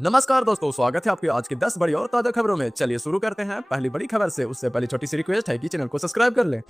नमस्कार दोस्तों, स्वागत है आपके आज की 10 बड़ी और ताजा खबरों में। चलिए शुरू करते हैं पहली बड़ी खबर से। उससे पहले छोटी सी रिक्वेस्ट है कि चैनल को सब्सक्राइब कर लें।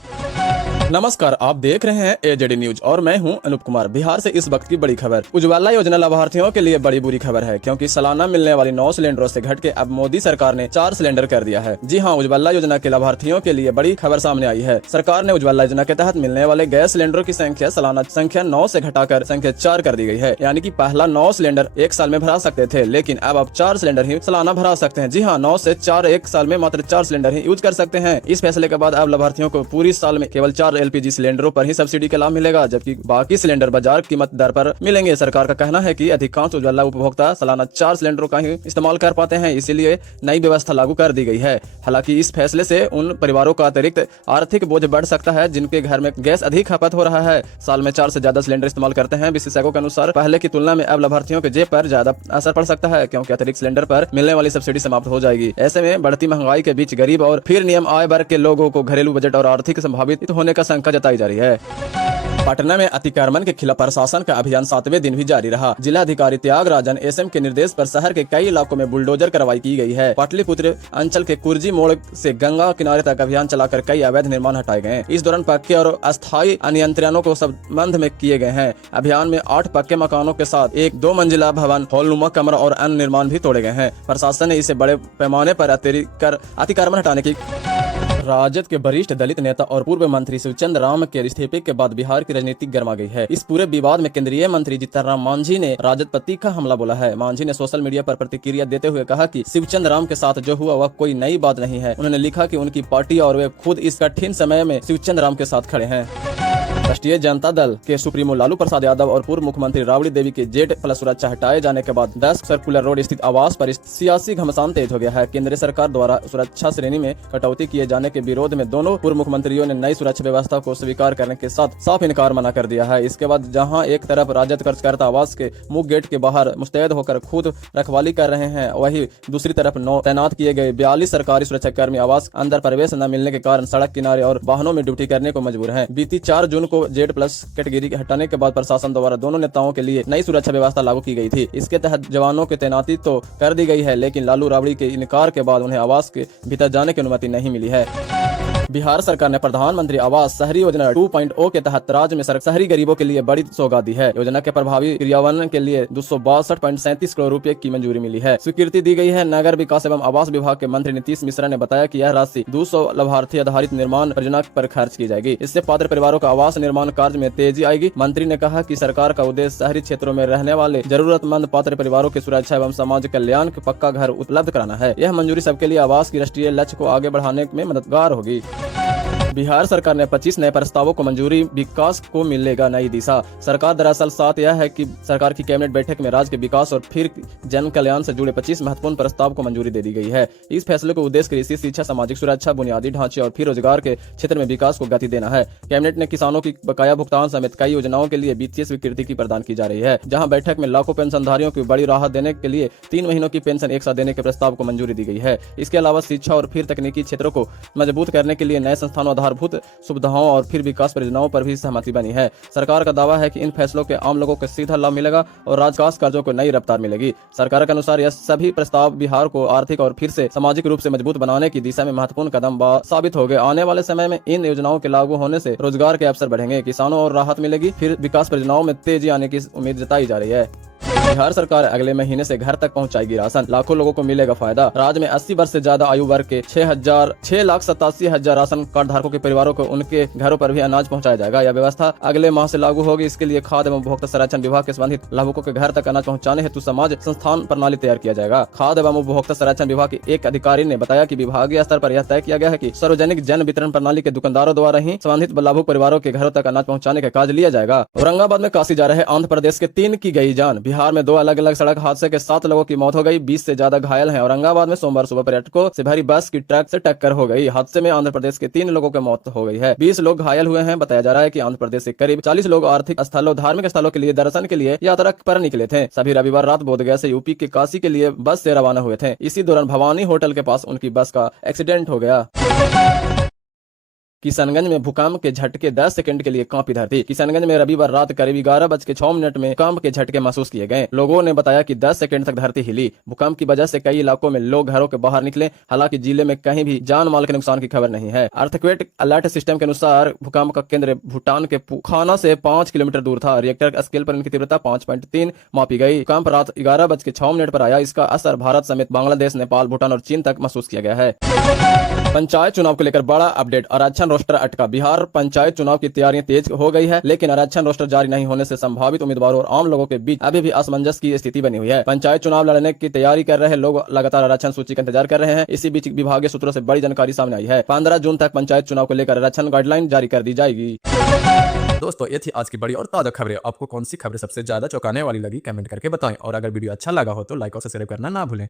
नमस्कार, आप देख रहे हैं एजेडी न्यूज और मैं हूं अनूप कुमार। बिहार से इस वक्त की बड़ी खबर। उज्ज्वला योजना लाभार्थियों के लिए बड़ी बुरी खबर है, क्योंकि सालाना मिलने वाली 9 सिलेंडरों से घट के अब मोदी सरकार ने 4 सिलेंडर कर दिया है। जी हां, उज्ज्वला योजना के लाभार्थियों के लिए बड़ी खबर सामने आई है। सरकार ने उज्ज्वला योजना के तहत मिलने वाले गैस सिलेंडरों की संख्या सालाना संख्या 9 से घटाकर संख्या 4 कर दी गई है। यानी कि पहला 9 सिलेंडर एक साल में भरा सकते थे, लेकिन अब 4 सिलेंडर ही सालाना भरा सकते हैं। जी हाँ, 9 से 4 एक साल में मात्र 4 सिलेंडर ही यूज कर सकते हैं। इस फैसले के बाद अब लाभार्थियों को पूरी साल में केवल 4 एलपीजी सिलेंडरों पर ही सब्सिडी का लाभ मिलेगा, जबकि बाकी सिलेंडर बाजार कीमत दर पर मिलेंगे। सरकार का कहना है कि अधिकांश उज्ज्वला उपभोक्ता सालाना 4 सिलेंडरों का ही इस्तेमाल कर पाते हैं, इसीलिए नई व्यवस्था लागू कर दी गई है। हालांकि इस फैसले से उन परिवारों का अतिरिक्त आर्थिक बोझ बढ़ सकता है जिनके घर में गैस अधिक खपत हो रहा है, साल में 4 से ज्यादा सिलेंडर इस्तेमाल करते हैं। विशेषज्ञों के अनुसार पहले की तुलना में अब लाभार्थियों के जेब पर ज्यादा असर पड़ सकता है, क्योंकि अतिरिक्त सिलेंडर पर मिलने वाली सब्सिडी समाप्त हो जाएगी। ऐसे में बढ़ती महंगाई के बीच गरीब और फिर नियम आय वर्ग के लोगों को घरेलू बजट और आर्थिक संभावित होने का शंका जताई जा रही है। पटना में अतिक्रमण के खिलाफ प्रशासन का अभियान 7वें दिन भी जारी रहा। जिला अधिकारी त्यागराजन एसएम के निर्देश पर शहर के कई इलाकों में बुलडोजर कार्रवाई की गई है। पाटलिपुत्र अंचल के कुर्जी मोड़ से गंगा किनारे तक अभियान चलाकर कई अवैध निर्माण हटाए गए। इस दौरान पक्के और अस्थायी अनियंत्रणों को संबंध में किए गए हैं। अभियान में 8 पक्के मकानों के साथ एक 2 मंजिला भवन, हॉलनुमा कमरा और अन्य निर्माण भी तोड़े गए हैं। प्रशासन ने इसे बड़े पैमाने पर अतिक्रमण हटाने की। राजद के वरिष्ठ दलित नेता और पूर्व मंत्री शिवचंद राम के इस्तीफे के बाद बिहार की राजनीति गर्मा गई है। इस पूरे विवाद में केंद्रीय मंत्री जीतन राम मांझी ने राजद पर तीखा हमला बोला है। मांझी ने सोशल मीडिया पर प्रतिक्रिया देते हुए कहा कि शिवचंद राम के साथ जो हुआ वह कोई नई बात नहीं है। उन्होंने लिखा कि उनकी पार्टी और वे खुद इस कठिन समय में शिवचंद राम के साथ खड़े हैं। राष्ट्रीय जनता दल के सुप्रीमो लालू प्रसाद यादव और पूर्व मुख्यमंत्री राबड़ी देवी के Z+ सुरक्षा हटाए जाने के बाद 10 सर्कुलर रोड स्थित आवास पर सियासी घमासान तेज हो गया है। केंद्र सरकार द्वारा सुरक्षा श्रेणी में कटौती किए जाने के विरोध में दोनों पूर्व मुख्यमंत्रियों ने नई सुरक्षा व्यवस्था को स्वीकार करने के साथ साफ इनकार मना कर दिया है। इसके बाद जहां एक तरफ राजद कार्यकर्ता आवास के मुख्य गेट के बाहर मुस्तैद होकर खुद रखवाली कर रहे हैं, वहीं दूसरी तरफ तैनात किए गए 42 सरकारी सुरक्षाकर्मी आवास अंदर प्रवेश न मिलने के कारण सड़क किनारे और वाहनों में ड्यूटी करने को मजबूर हैं। बीती 4 जून को Z+ कैटेगरी हटाने के बाद प्रशासन द्वारा दोनों नेताओं के लिए नई सुरक्षा व्यवस्था लागू की गई थी। इसके तहत जवानों की तैनाती तो कर दी गई है, लेकिन लालू राबड़ी के इनकार के बाद उन्हें आवास के भीतर जाने की अनुमति नहीं मिली है। बिहार सरकार ने प्रधानमंत्री आवास शहरी योजना 2.0 के तहत राज्य में शहरी गरीबों के लिए बड़ी सौगात दी है। योजना के प्रभावी क्रियान्वयन के लिए 262.37 करोड़ रुपए की मंजूरी मिली है, स्वीकृति दी गई है। नगर विकास एवं आवास विभाग के मंत्री नीतीश मिश्रा ने बताया कि यह राशि 200 लाभार्थी आधारित निर्माण परियोजना पर खर्च की जाएगी। इससे पात्र परिवारों का आवास निर्माण कार्य में तेजी आएगी। मंत्री ने कहा कि सरकार का उद्देश्य शहरी क्षेत्रों में रहने वाले जरूरतमंद पात्र परिवारों की सुरक्षा एवं समाज कल्याण के पक्का घर उपलब्ध कराना है। यह मंजूरी सबके लिए आवास की राष्ट्रीय लक्ष्य को आगे बढ़ाने में मददगार होगी। बिहार सरकार ने 25 नए प्रस्तावों को मंजूरी, विकास को मिलेगा नई दिशा। सरकार दरअसल साथ यह है कि सरकार की कैबिनेट बैठक में राज्य के विकास और फिर जन कल्याण से जुड़े 25 महत्वपूर्ण प्रस्ताव को मंजूरी दे दी गई है। इस फैसले को उद्देश्य कृषि, शिक्षा, सामाजिक सुरक्षा, बुनियादी ढांचे और फिर रोजगार के क्षेत्र में विकास को गति देना है। कैबिनेट ने किसानों की बकाया भुगतान समेत कई योजनाओं के लिए वित्तीय स्वीकृति की प्रदान की जा रही है। जहाँ बैठक में लाखों पेंशनधारियों की बड़ी राहत देने के लिए 3 महीनों की पेंशन एक साथ देने के प्रस्ताव को मंजूरी दी गई है। इसके अलावा शिक्षा और फिर तकनीकी क्षेत्रों को मजबूत करने के लिए नए संस्थानों, आधारभूत सुविधाओं और फिर विकास परियोजनाओं पर भी सहमति बनी है। सरकार का दावा है कि इन फैसलों के आम लोगों को सीधा लाभ मिलेगा और राजकाज कार्यों को नई रफ्तार मिलेगी। सरकार के अनुसार यह सभी प्रस्ताव बिहार को आर्थिक और फिर से सामाजिक रूप से मजबूत बनाने की दिशा में महत्वपूर्ण कदम साबित होंगे। आने वाले समय में इन योजनाओं के लागू होने से रोजगार के अवसर बढ़ेंगे, किसानों और राहत मिलेगी, फिर विकास परियोजनाओं में तेजी आने की उम्मीद जताई जा रही है। बिहार सरकार अगले महीने से घर तक पहुंचाएगी राशन, लाखों लोगों को मिलेगा फायदा। राज्य में 80 वर्ष से ज्यादा आयु वर्ग के 6,87,000 राशन कार्ड धारकों के परिवारों को उनके घरों पर भी अनाज पहुंचाया जाएगा। यह व्यवस्था अगले माह से लागू होगी। इसके लिए खाद्य एवं उपभोक्ता संरक्षण विभाग के संबंधित लाभुकों के घर तक अनाज पहुंचाने हेतु समाज संस्थान प्रणाली तैयार किया जाएगा। खाद्य एवं उपभोक्ता संरक्षण विभाग के एक अधिकारी ने बताया कि विभागीय स्तर पर यह तय किया गया है कि सार्वजनिक जन वितरण प्रणाली के दुकानदारों द्वारा ही संबंधित लाभुक परिवारों के घरों तक अनाज पहुँचाने का कार्य लिया जाएगा। औरंगाबाद में काशी जा रहे आंध्र प्रदेश के 3 की गई जान। बिहार में 2 अलग अलग सड़क हादसे के 7 लोगों की मौत हो गई, 20 से ज्यादा घायल हैं। औरंगाबाद में सोमवार सुबह पर्यटकों से भरी बस की ट्रक से टक्कर हो गई। हादसे में आंध्र प्रदेश के 3 लोगों की मौत हो गई है, 20 लोग घायल हुए हैं। बताया जा रहा है कि आंध्र प्रदेश से करीब 40 लोग आर्थिक स्थलों, धार्मिक स्थलों के लिए दर्शन के लिए यात्रा पर निकले थे। सभी रविवार रात बोधगया से यूपी के काशी के लिए बस से रवाना हुए थे। इसी दौरान भवानी होटल के पास उनकी बस का एक्सीडेंट हो गया। किशनगंज में भूकंप के झटके 10 सेकंड के लिए कांपी धरती। किशनगंज में रविवार रात करीब 11:06 में भूकंप के झटके महसूस किए गए। लोगों ने बताया कि 10 सेकंड तक धरती हिली। भूकंप की वजह से कई इलाकों में लोग घरों के बाहर निकले। हालांकि जिले में कहीं भी जान माल के नुकसान की खबर नहीं है। अर्थक्वेक अलर्ट सिस्टम के अनुसार भूकंप का केंद्र भूटान के खाना से 5 किलोमीटर दूर था। रिएक्टर स्केल पर इनकी तीव्रता 5.3 मापी गई। भूकंप रात 11:06 पर आया। इसका असर भारत समेत बांग्लादेश, नेपाल, भूटान और चीन तक महसूस किया गया है। पंचायत चुनाव को लेकर बड़ा अपडेट। आरक्षण रोस्टर अटका। बिहार पंचायत चुनाव की तैयारियां तेज हो गई है, लेकिन आरक्षण रोस्टर जारी नहीं होने से संभावित उम्मीदवारों और आम लोगों के बीच अभी भी असमंजस की स्थिति बनी हुई है। पंचायत चुनाव लड़ने की तैयारी कर रहे लोग लगातार आरक्षण सूची का इंतजार कर रहे हैं। इसी बीच विभागीय सूत्रों से बड़ी जानकारी सामने आई है। 15 जून तक पंचायत चुनाव को लेकर आरक्षण गाइडलाइन जारी कर दी जाएगी। दोस्तों, ये थी आज की बड़ी और ताजा खबरें। आपको कौन सी खबरें सबसे ज्यादा चौंकाने वाली लगी, कमेंट करके बताएं। और अगर वीडियो अच्छा लगा हो तो लाइक और सब्सक्राइब करना ना भूलें।